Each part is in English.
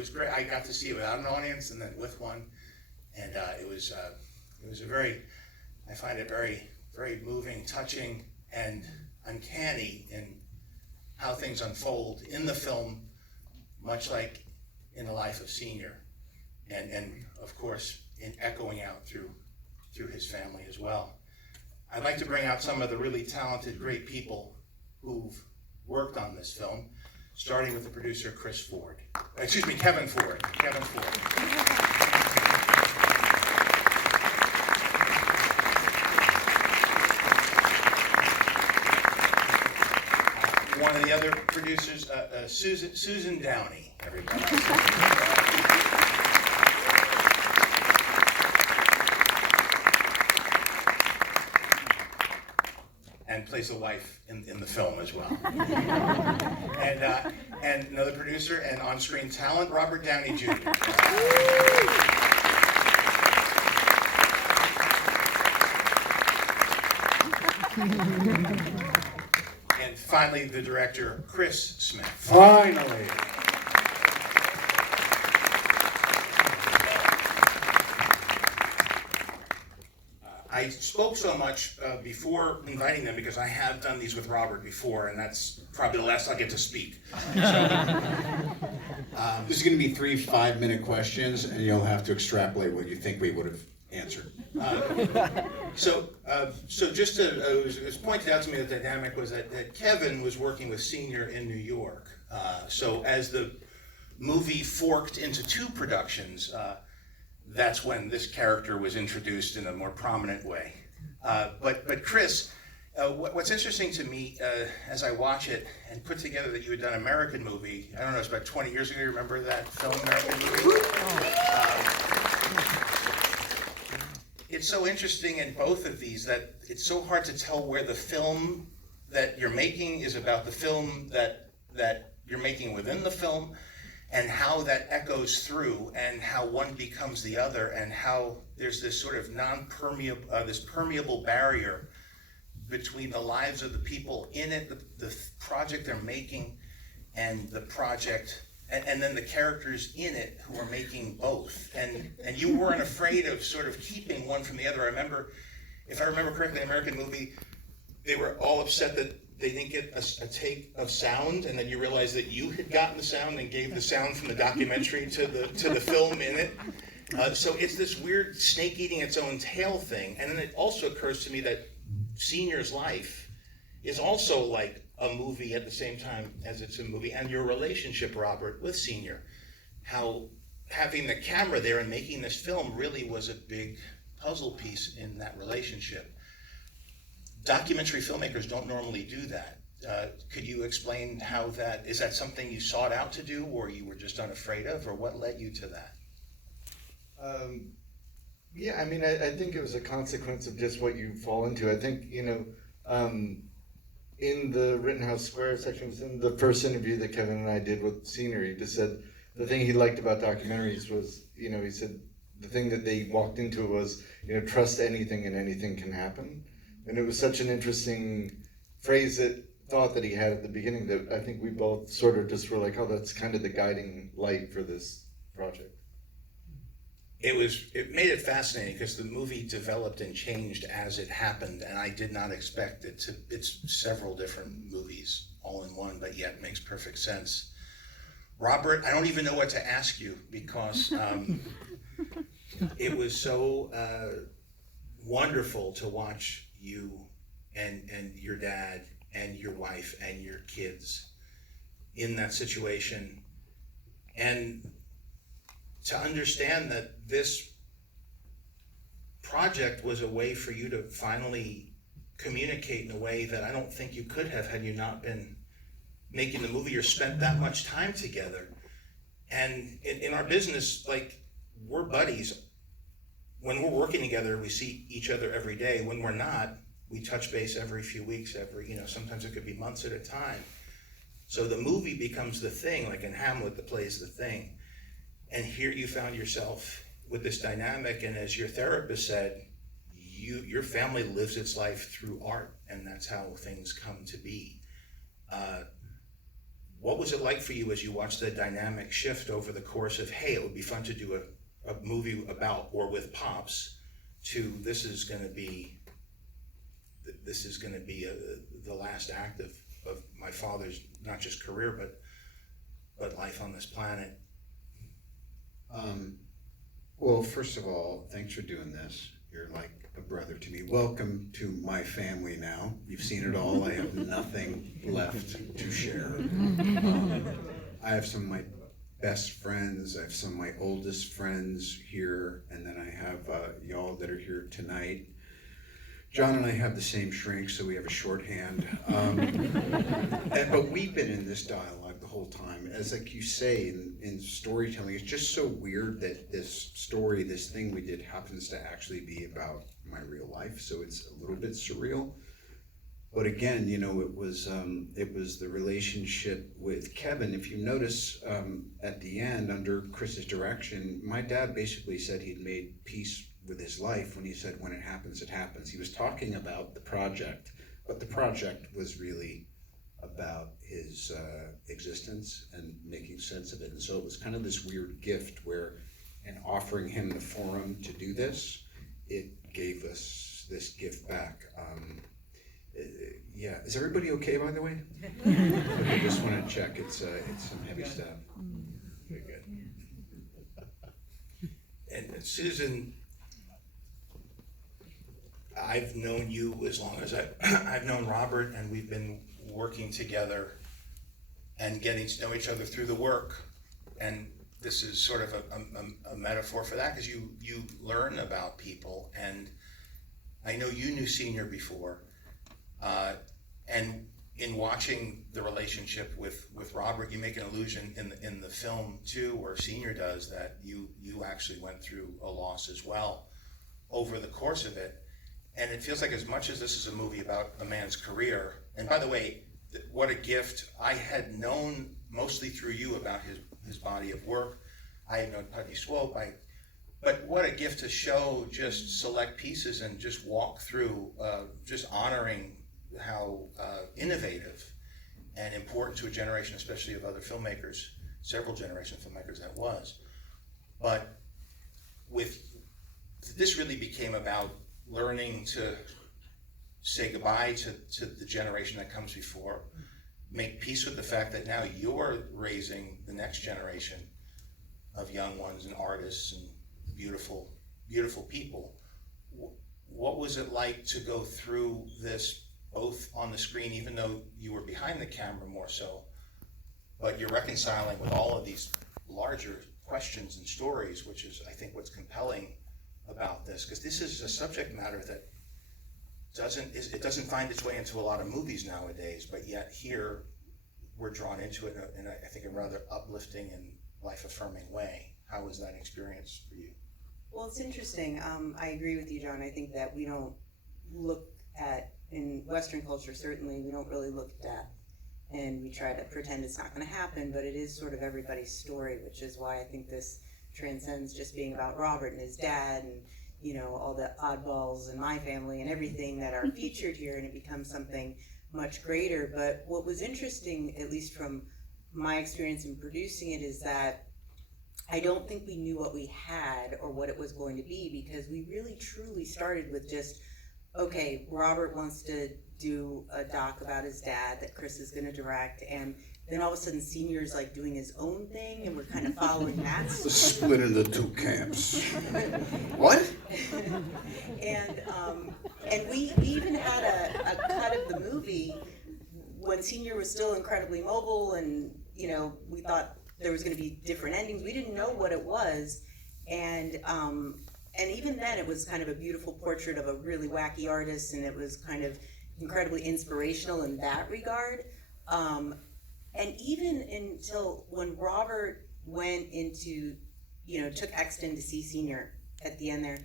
was great. I got to see it without an audience and then with one, and it was a very, I find it very, very moving, touching, and uncanny in how things unfold in the film, much like in the life of Senior, and of course in echoing out through his family as well. I'd like to bring out some of the really talented, great people who've worked on this film, starting with the producer, Kevin Ford. One of the other producers, Susan Downey, everybody. And plays the wife in the film as well. And another producer and on-screen talent, Robert Downey Jr. And finally, the director, Chris Smith. Finally. I spoke so much before inviting them because I have done these with Robert before, and that's probably the last I'll get to speak. So, This is going to be 3 5-minute questions, and you'll have to extrapolate what you think we would have answered. So just to, it was pointed out to me, the dynamic was that Kevin was working with Senior in New York. So as the movie forked into 2 productions, that's when this character was introduced in a more prominent way. But Chris, what's interesting to me as I watch it and put together that you had done an American movie, I don't know, it's about 20 years ago, you remember that film, American movie? It's so interesting in both of these that it's so hard to tell where the film that you're making is about the film that you're making within the film, and how that echoes through, and how one becomes the other, and how there's this sort of non-permeable, this permeable barrier between the lives of the people in it, the project they're making, and the project, and then the characters in it who are making both. And you weren't afraid of sort of keeping one from the other. I remember, if I remember correctly, the American movie, they were all upset that they didn't get a take of sound, and then you realize that you had gotten the sound and gave the sound from the documentary to the film in it. So it's this weird snake eating its own tail thing. And then it also occurs to me that Senior's life is also like a movie at the same time as it's a movie, and your relationship, Robert, with Senior, how having the camera there and making this film really was a big puzzle piece in that relationship. Documentary filmmakers don't normally do that. Could you explain how that, is that something you sought out to do, or you were just unafraid of, or what led you to that? Yeah, I mean, I think it was a consequence of just what you fall into. I think, you know, in the Rittenhouse Square section, in the first interview that Kevin and I did with Senior, he just said the thing he liked about documentaries was, you know, he said the thing that they walked into was, you know, trust anything and anything can happen. And it was such an interesting thought that he had at the beginning that I think we both sort of just were like, oh, that's kind of the guiding light for this project. It made it fascinating because the movie developed and changed as it happened, and I did not expect it to. It's several different movies all in one, but yet makes perfect sense. Robert, I don't even know what to ask you because it was so wonderful to watch you and your dad and your wife and your kids in that situation, and to understand that this project was a way for you to finally communicate in a way that I don't think you could have had you not been making the movie or spent that much time together. And in our business, like, we're buddies. When we're working together, we see each other every day. When we're not, we touch base every few weeks, sometimes it could be months at a time. So the movie becomes the thing, like in Hamlet, that plays the thing. And here you found yourself with this dynamic, and as your therapist said, your family lives its life through art, and that's how things come to be. what was it like for you as you watched the dynamic shift over the course of, hey, it would be fun to do a movie about or with Pops, to this is going to be the last act of my father's not just career but life on this planet? Well, first of all, thanks for doing this. You're like a brother to me. Welcome to my family now. You've seen it all. I have nothing left to share. I have some of my best friends. I have some of my oldest friends here, and then I have y'all that are here tonight. John and I have the same shrink, so we have a shorthand. But we've been in this dialogue the whole time. As like you say, in storytelling, it's just so weird that this story, this thing we did, happens to actually be about my real life. So it's a little bit surreal. But again, you know, it was the relationship with Kevin. If you notice at the end, under Chris's direction, my dad basically said he'd made peace with his life when he said, when it happens, it happens. He was talking about the project, but the project was really about his existence and making sense of it. And so it was kind of this weird gift where, in offering him the forum to do this, it gave us this gift back. Yeah, is everybody okay, by the way? I just want to check. It's some heavy stuff. Very good. And Susan, I've known you as long as I've known Robert, and we've been working together and getting to know each other through the work. And this is sort of a metaphor for that, because you learn about people. And I know you knew Senior before, and in watching the relationship with Robert, you make an allusion in the film too, where Senior does that you actually went through a loss as well over the course of it. And it feels like, as much as this is a movie about a man's career, and by the way, what a gift. I had known mostly through you about his body of work. I had known PUTNey SWOPE, but what a gift to show just select pieces and just walk through, just honoring how innovative and important to a generation, especially of other filmmakers, several generations of filmmakers that was. But this really became about learning to say goodbye to the generation that comes before, make peace with the fact that now you're raising the next generation of young ones and artists and beautiful, beautiful people. What was it like to go through this, both on the screen, even though you were behind the camera more so, but you're reconciling with all of these larger questions and stories, which is, I think, what's compelling about this, because this is a subject matter that doesn't find its way into a lot of movies nowadays, but yet here we're drawn into it in I think a rather uplifting and life-affirming way. How was that experience for you? Well, it's interesting. I agree with you, John. I think that we don't look at, in Western culture certainly, we don't really look at death, and we try to pretend it's not going to happen, but it is sort of everybody's story, which is why I think this transcends just being about Robert and his dad and, you know, all the oddballs in my family and everything that are featured here, and it becomes something much greater. But what was interesting, at least from my experience in producing it, is that I don't think we knew what we had or what it was going to be, because we really truly started with just, okay, Robert wants to do a doc about his dad that Chris is going to direct, and then all of a sudden Senior's like doing his own thing, and we're kind of following that story. Split into two camps. What? And we even had a cut of the movie when Senior was still incredibly mobile, and, you know, we thought there was going to be different endings. We didn't know what it was, and even then it was kind of a beautiful portrait of a really wacky artist, and it was kind of incredibly inspirational in that regard. And even until when Robert went into, you know, took Exton to see Senior at the end there,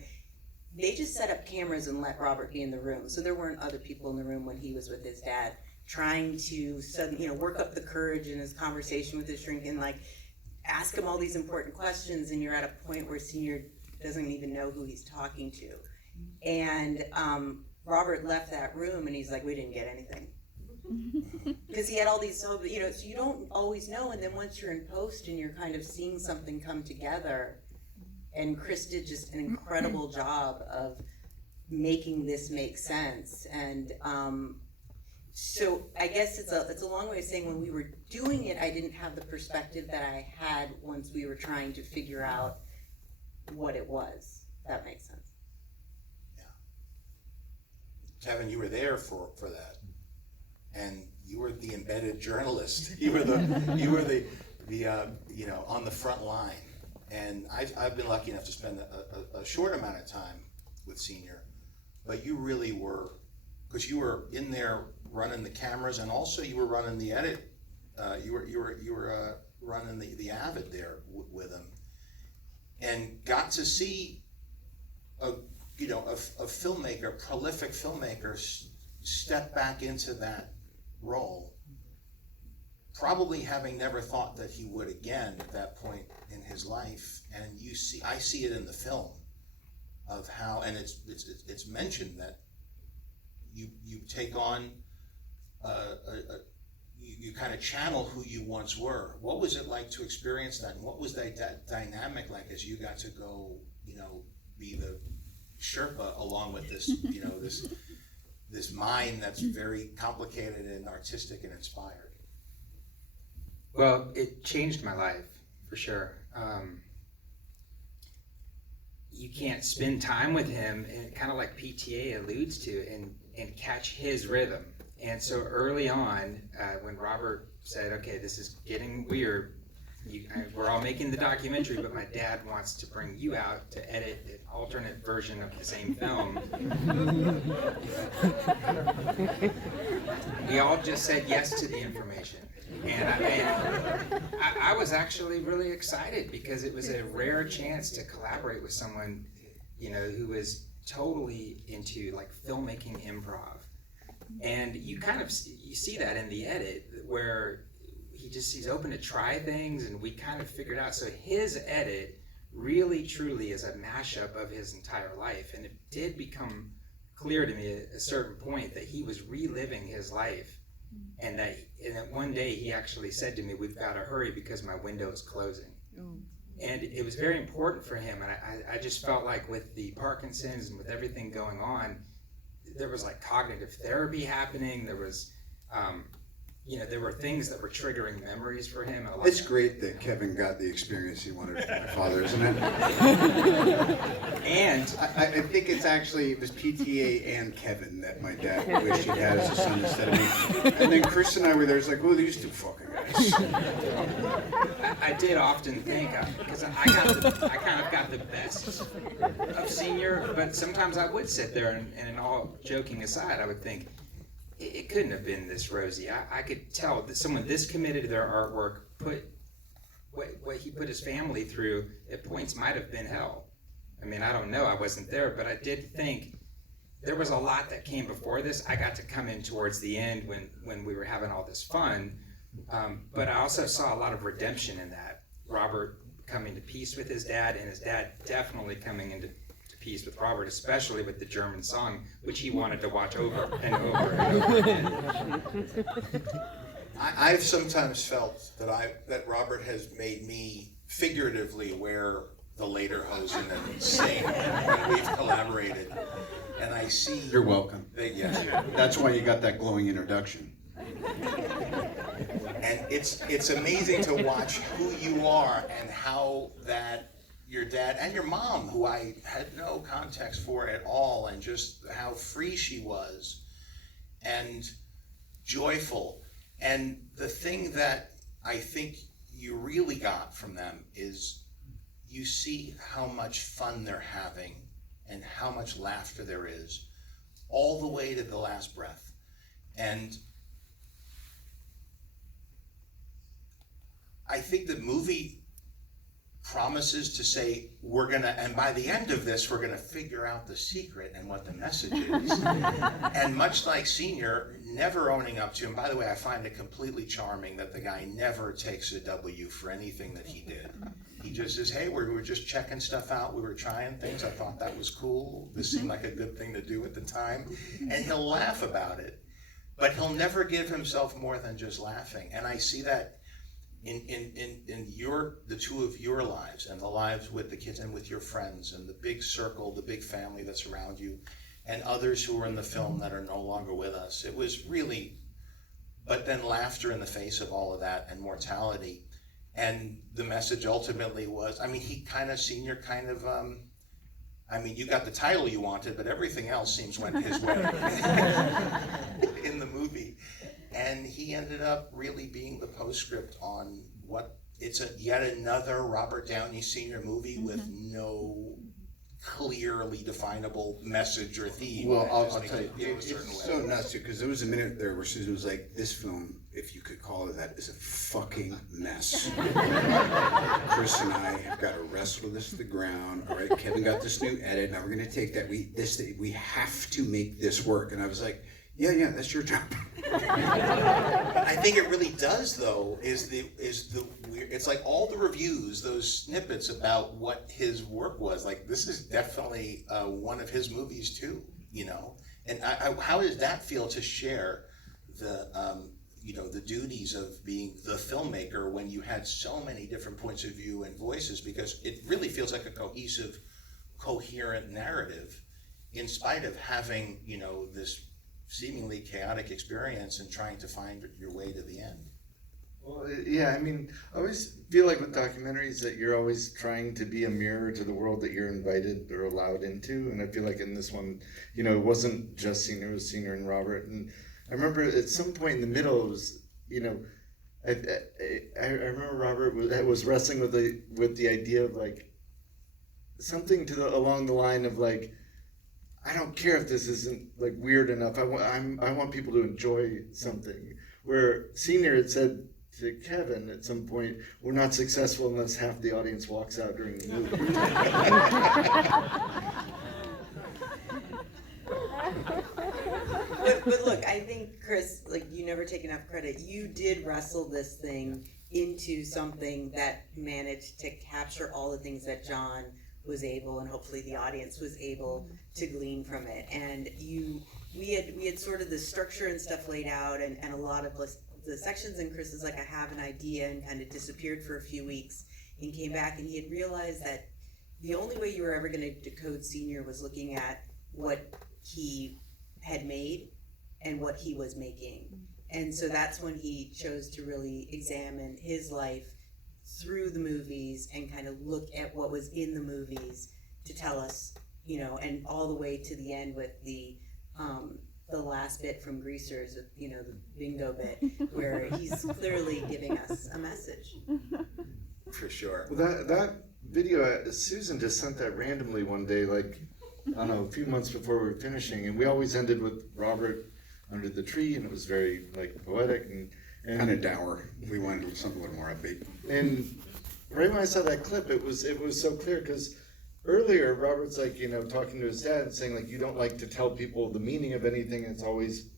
they just set up cameras and let Robert be in the room. So there weren't other people in the room when he was with his dad, trying to suddenly, you know, work up the courage in his conversation with his shrink and like ask him all these important questions. And you're at a point where Senior doesn't even know who he's talking to. And Robert left that room and he's like, we didn't get anything. Because he had all these, so you don't always know, and then once you're in post and you're kind of seeing something come together, and Chris did just an incredible job of making this make sense. And so I guess it's a long way of saying when we were doing it, I didn't have the perspective that I had once we were trying to figure out what it was. That makes sense. Kevin, you were there for that, and you were the embedded journalist. You were the on the front line. And I've been lucky enough to spend a short amount of time with Senior, but you really were, because you were in there running the cameras, and also you were running the edit. You were running the Avid there with him, and got to see a filmmaker, a prolific filmmaker, step back into that role, probably having never thought that he would again at that point in his life. And I see it in the film of how, and it's mentioned that you take on you kind of channel who you once were. What was it like to experience that, and what was that dynamic like as you got to go, be the Sherpa along with this, this mind that's very complicated and artistic and inspired? Well, it changed my life for sure. You can't spend time with him, and kind of like PTA alludes to, and catch his rhythm. And so early on, when Robert said, "Okay, this is getting weird. We're all making the documentary, but my dad wants to bring you out to edit an alternate version of the same film." We all just said yes to the information. And I was actually really excited because it was a rare chance to collaborate with someone, who was totally into like filmmaking improv. And you see that in the edit where he's open to try things, and we kind of figured out. So his edit really truly is a mashup of his entire life. And it did become clear to me at a certain point that he was reliving his life. And that one day he actually said to me, "We've got to hurry because my window is closing." And it was very important for him. And I just felt like with the Parkinson's and with everything going on, there was like cognitive therapy happening. There was, there were things that were triggering memories for him. It's great that Kevin got the experience he wanted from my father, isn't it? And I think it was PTA and Kevin that my dad wished he had as a son instead of me. And then Chris and I were there. It's like, "Oh, these two fucking guys." I did often think, because I kind of got the best of Senior, but sometimes I would sit there and all joking aside, I would think, it couldn't have been this rosy. I could tell that someone this committed to their artwork put what he put his family through at points might have been hell. I mean, I don't know, I wasn't there, but I did think there was a lot that came before this. I got to come in towards the end when we were having all this fun, but I also saw a lot of redemption in that. Robert coming to peace with his dad, and his dad definitely coming into peace with Robert, especially with the German song, which he wanted to watch over and over and over again. I've sometimes felt that Robert has made me figuratively wear the lederhosen and sing when we've collaborated, and I see. You're welcome. Yes. That's why you got that glowing introduction. And it's amazing to watch who you are and how that your dad and your mom, who I had no context for at all, and just how free she was and joyful. And the thing that I think you really got from them is you see how much fun they're having and how much laughter there is all the way to the last breath. And I think the movie promises to say, and by the end of this, we're gonna figure out the secret and what the message is. And much like Senior, never owning up to, and by the way, I find it completely charming that the guy never takes a W for anything that he did. He just says, "Hey, we were just checking stuff out, we were trying things, I thought that was cool, this seemed like a good thing to do at the time," and he'll laugh about it. but he'll never give himself more than just laughing. And I see that in the two of your lives and the lives with the kids and with your friends and the big circle, the big family that's around you, and others who are in the film that are no longer with us. It was really, but then laughter in the face of all of that and mortality. And the message ultimately was, I mean, he kind of, Senior kind of, I mean, you got the title you wanted, but everything else seems went his way in the movie. And he ended up really being the postscript on what, it's yet another Robert Downey Sr. movie with no clearly definable message or theme. Well, that I'll just makes tell you, it feel a it's certain so way. nuts because there was a minute there where Susan was like, "This film, if you could call it that, is a fucking mess." Chris and I have got to wrestle this to the ground. All right, Kevin got this new edit. Now we're gonna take that. We have to make this work. And I was like, "Yeah, that's your job." I think it really does, though, is the weird, it's like all the reviews, those snippets about what his work was, like this is definitely one of his movies too, you know? And how does that feel to share the, the duties of being the filmmaker when you had so many different points of view and voices? Because it really feels like a cohesive, coherent narrative in spite of having, this seemingly chaotic experience and trying to find your way to the end. Well, yeah, I mean, I always feel like with documentaries that you're always trying to be a mirror to the world that you're invited or allowed into. And I feel like in this one, it wasn't just Senior, it was Senior and Robert. And I remember at some point in the middle, it was, I remember Robert was wrestling with the idea of like something along the line of like, I don't care if this isn't like weird enough. I want people to enjoy something. Where Senior had said to Kevin at some point, "We're not successful unless half the audience walks out during the movie." But look, I think, Chris, like, you never take enough credit. You did wrestle this thing into something that managed to capture all the things that Jon was able, and hopefully the audience was able to glean from it. And we had sort of the structure and stuff laid out, and a lot of the sections, and Chris is like, I have an idea, and kind of disappeared for a few weeks and came back, and he had realized that the only way you were ever going to decode Senior was looking at what he had made and what he was making. And so that's when he chose to really examine his life through the movies and kind of look at what was in the movies to tell us, and all the way to the end with the last bit from Greasers, the bingo bit, where he's clearly giving us a message. For sure. Well, that video, Susan just sent that randomly one day, like, I don't know, a few months before we were finishing, and we always ended with Robert under the tree, and it was very like poetic and Kind of dour. We wanted something a little more upbeat. And right when I saw that clip, it was so clear, because earlier Robert's like, talking to his dad and saying like, you don't like to tell people the meaning of anything, it's always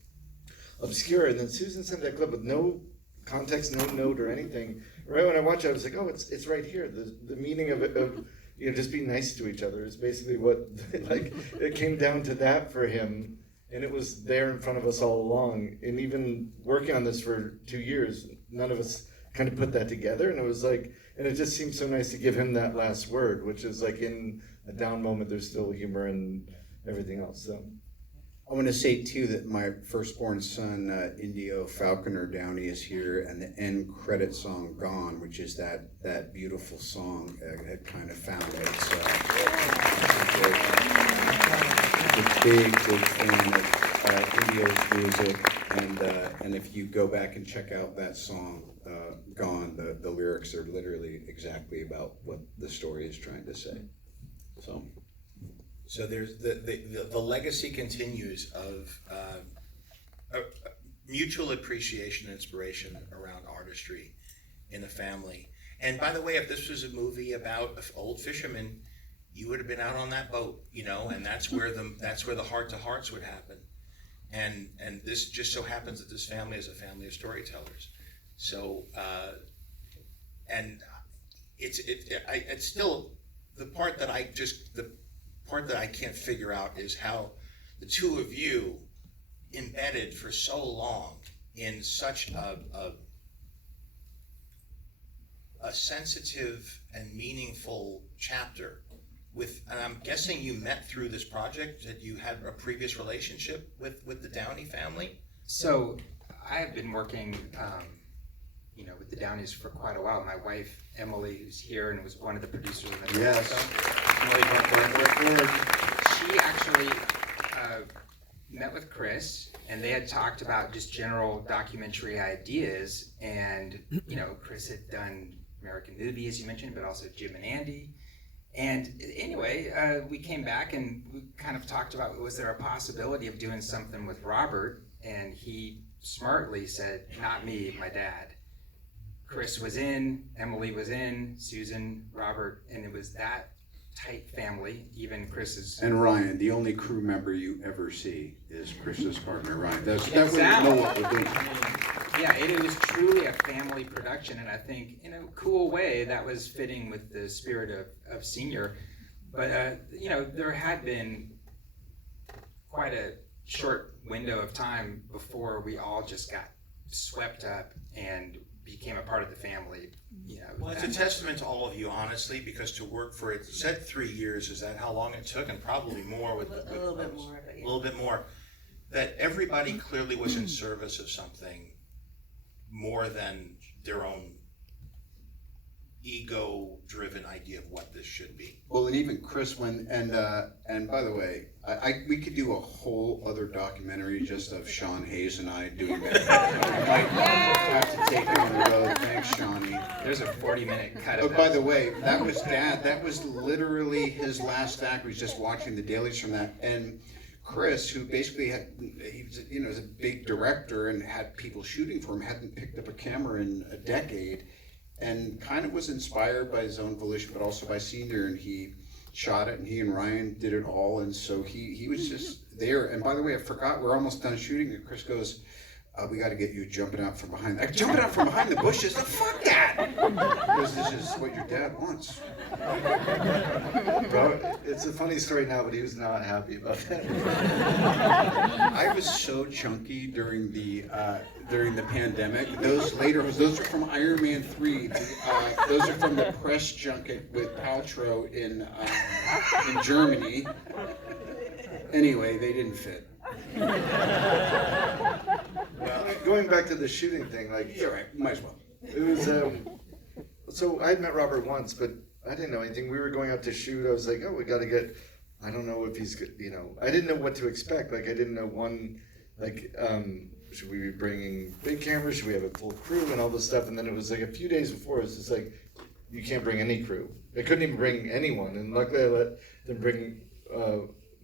obscure. And then Susan sent that clip with no context, no note or anything. Right when I watched it, I was like, oh, it's right here. The meaning of it, of just being nice to each other is basically what, like, it came down to that for him. And it was there in front of us all along. And even working on this for 2 years, none of us kind of put that together. And it was like, and it just seemed so nice to give him that last word, which is like, in a down moment, there's still humor and everything else. So I want to say too that my firstborn son, Indio Falconer Downey, is here, and the end credit song "Gone," which is that beautiful song, had kind of found a big fan of Indio's music, and if you go back and check out that song, "Gone," the lyrics are literally exactly about what the story is trying to say. So there's the legacy continues of mutual appreciation and inspiration around artistry in the family. And by the way, if this was a movie about old fishermen, you would have been out on that boat, and that's where the heart to hearts would happen. And this just so happens that this family is a family of storytellers. So and it's still the part that I can't figure out is how the two of you embedded for so long in such a sensitive and meaningful chapter with, and I'm guessing you met through this project, that you had a previous relationship with the Downey family? So I have been working, with the Downeys for quite a while. My wife, Emily, who's here and was one of the producers in the film. Yes. She actually met with Chris, and they had talked about just general documentary ideas. And Chris had done American Movie, as you mentioned, but also Jim and Andy. And anyway, we came back and we kind of talked about, was there a possibility of doing something with Robert? And he smartly said, not me, my dad. Chris was in, Emily was in, Susan, Robert, and it was that tight family, even Chris's. And Ryan, the only crew member you ever see is Chris's partner, Ryan. That Exactly. wouldn't know what we're doing. Yeah, it was truly a family production, and I think in a cool way that was fitting with the spirit of Senior. But there had been quite a short window of time before we all just got swept up and became a part of the family. Well, it's a testament to all of you, honestly, because to work for it said 3 years. Is that how long it took? And probably more with A little bit more, but yeah. a little bit more. That everybody clearly was in service of something more than their own ego-driven idea of what this should be. Well, and even Chris, and by the way, we could do a whole other documentary just of Sean Hayes and I doing that. I might have to take it on the road. Thanks, Shawnee. There's a 40-minute cut of But by the way, that was Dad. That was literally his last act. We was just watching the dailies from that. And Chris, who basically was a big director and had people shooting for him, hadn't picked up a camera in a decade, and kind of was inspired by his own volition, but also by Senior, and he shot it, and he and Ryan did it all, and so he was just there. And by the way, I forgot, we're almost done shooting, and Chris goes, we got to get you jumping out from behind. Jumping out from behind the bushes? The fuck that! Because this is what your dad wants. Bro, it's a funny story now, but he was not happy about that. I was so chunky during the pandemic. Those are from Iron Man 3. Those are from the press junket with Paltrow in Germany. Anyway, they didn't fit. Going back to the shooting thing, You're right, might as well. it was, so I'd met Robert once, but I didn't know anything. We were going out to shoot. I was like, we got to get, I don't know if he's good, I didn't know what to expect. I didn't know should we be bringing big cameras? Should we have a full crew and all this stuff? And then it was a few days before, it was just you can't bring any crew. I couldn't even bring anyone. And luckily I let them bring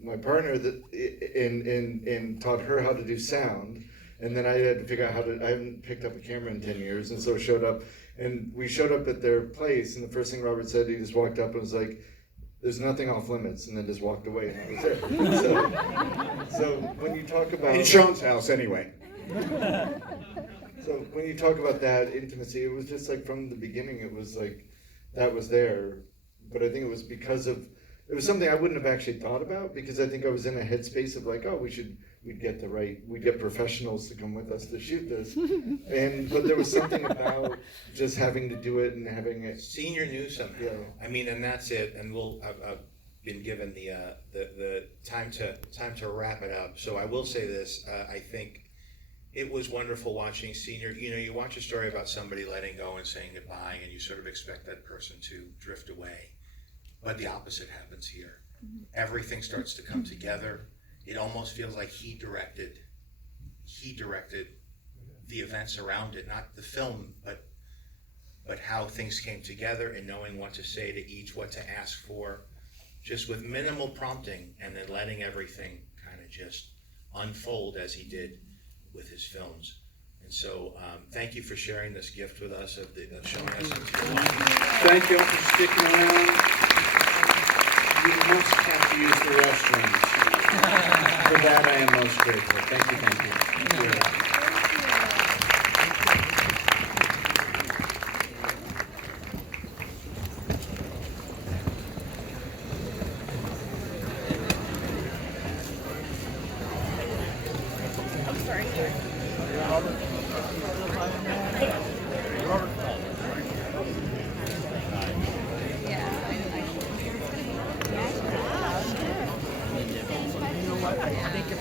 my partner and taught her how to do sound. And then I had to figure out I haven't picked up a camera in 10 years. And so showed up, and we showed up at their place. And the first thing Robert said, he just walked up and was like, there's nothing off limits, and then just walked away, and I was there. So when you talk about... In Sean's house, anyway. So when you talk about that intimacy, it was just from the beginning, it was that was there. But I think it was because of, it was something I wouldn't have actually thought about, because I think I was in a headspace of we'd get professionals to come with us to shoot this. But there was something about just having to do it and having it. Senior knew something. Yeah. I mean, and that's it. And I've been given the time to wrap it up. So I will say this. I think it was wonderful watching Senior. You watch a story about somebody letting go and saying goodbye, and you sort of expect that person to drift away. But the opposite happens here. Everything starts to come together. It almost feels like he directed the events around it, not the film, but how things came together, and knowing what to say to each, what to ask for, just with minimal prompting, and then letting everything kind of just unfold as he did with his films. And so thank you for sharing this gift with us, of showing us into your life. Thank you all for sticking around. You must have to use the restrooms. For that, I am most grateful. Thank you, thank you. Thank you. Every